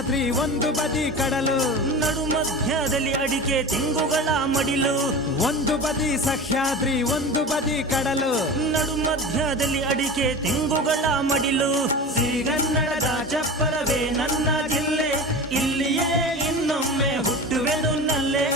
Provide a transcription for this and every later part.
ಸಹ್ಯಾದ್ರಿ ಒಂದು ಬದಿ ಕಡಲು, ನಡು ಮಧ್ಯದಲ್ಲಿ ಅಡಿಕೆ ತೆಂಗುಗಳ ಮಡಿಲು. ಒಂದು ಬದಿ ಸಹ್ಯಾದ್ರಿ ಒಂದು ಬದಿ ಕಡಲು, ನಡು ಮಧ್ಯದಲ್ಲಿ ಅಡಿಕೆ ತೆಂಗುಗಳ ಮಡಿಲು. ಸಿರಿಗನ್ನಡದ ಚಪ್ಪರವೇ ನನ್ನ ಜಿಲ್ಲೆ, ಇಲ್ಲಿಯೇ ಇನ್ನೊಮ್ಮೆ ಹುಟ್ಟುವೆನು ನಲ್ಲೆ.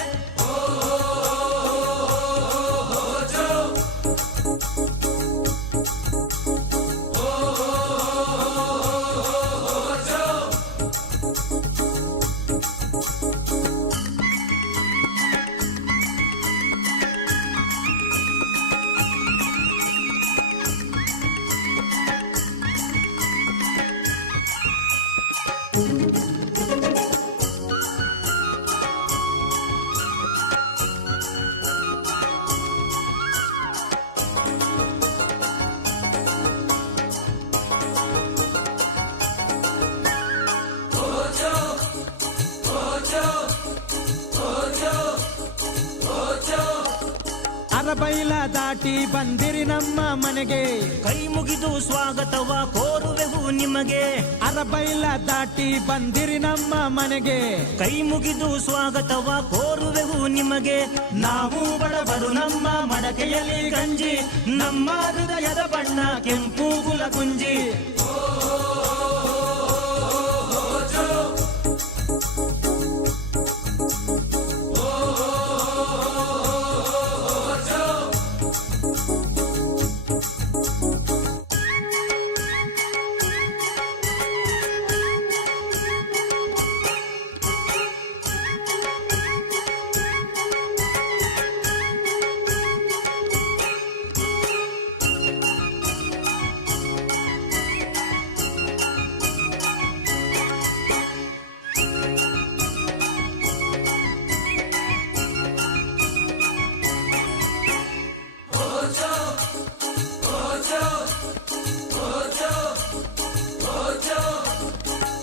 ಅರಬೈಲ ದಾಟಿ ಬಂದಿರಿ ನಮ್ಮ ಮನೆಗೆ, ಕೈ ಮುಗಿದು ಸ್ವಾಗತವ ಕೋರುವೆವು ನಿಮಗೆ. ಅರಬೈಲ ದಾಟಿ ಬಂದಿರಿ ನಮ್ಮ ಮನೆಗೆ, ಕೈ ಮುಗಿದು ಸ್ವಾಗತವ ಕೋರುವೆವು ನಿಮಗೆ. ನಾವು ಬಡವರು ನಮ್ಮ ಮಡಕೆಯಲ್ಲಿ ಗಂಜಿ, ನಮ್ಮ ಹೃದಯದ ಬಣ್ಣ ಕೆಂಪು ಗುಲಗುಂಜಿ.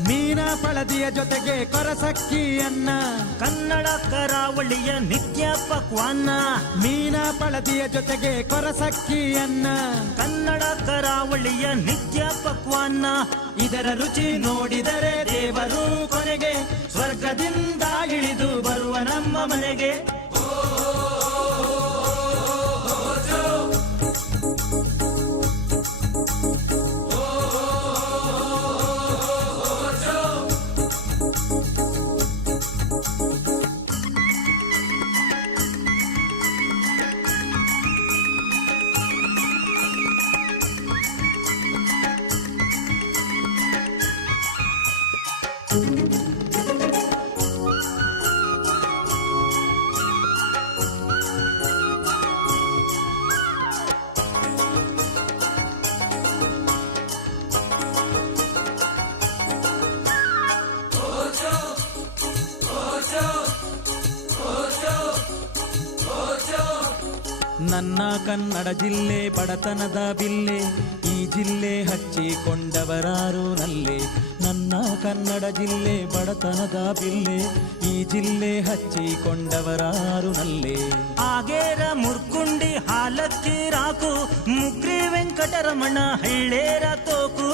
ಮೀನ ಪಳದಿಯ ಜೊತೆಗೆ ಕೊರಸಕ್ಕಿಯನ್ನ, ಕನ್ನಡ ಕರಾವಳಿಯ ನಿತ್ಯ ಪಕ್ವಾನ್ನ. ಮೀನ ಪಳದಿಯ ಜೊತೆಗೆ ಕೊರಸಕ್ಕಿಯನ್ನ, ಕನ್ನಡ ಕರಾವಳಿಯ ನಿತ್ಯ ಪಕ್ವಾನ್ನ. ಇದರ ರುಚಿ ನೋಡಿದರೆ ದೇವರು ಕೊನೆಗೆ ಸ್ವರ್ಗದಿಂದ ಇಳಿದು ಬರುವ ನಮ್ಮ ಮನೆಗೆ. ನನ್ನ ಕನ್ನಡ ಜಿಲ್ಲೆ ಬಡತನದ ಬಿಲ್ಲೆ, ಈ ಜಿಲ್ಲೆ ಹಚ್ಚಿಕೊಂಡವರಾರು ನಲ್ಲೆ. ನನ್ನ ಕನ್ನಡ ಜಿಲ್ಲೆ ಬಡತನದ ಬಿಲ್ಲೆ, ಈ ಜಿಲ್ಲೆ ಹಚ್ಚಿಕೊಂಡವರಾರು ನಲ್ಲೆ. ಆಗೇರ ಮುರ್ಕುಂಡಿ ಹಾಲಕ್ಕಿ ರಾಕು, ಮುಕ್ರಿ ವೆಂಕಟರಮಣ ಹಳ್ಳೇರ ತೋಕು.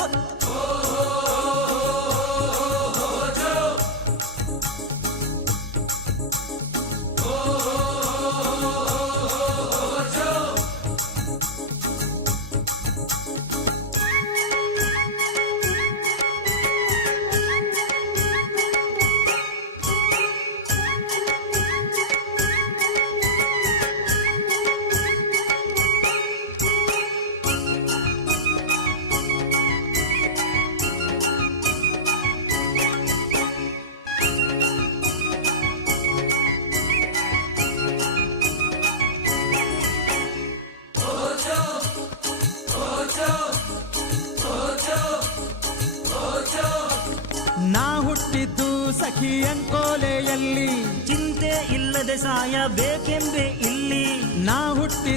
ನಾ ಹುಟ್ಟಿದ್ದು ಸಖಿ ಅಂಕೋಲೆಯಲ್ಲಿ, ಚಿಂತೆ ಇಲ್ಲದೆ ಸಾಯ ಬೇಕೆಂಬೆ ಇಲ್ಲಿ. ನಾ ಹುಟ್ಟಿದ್ದು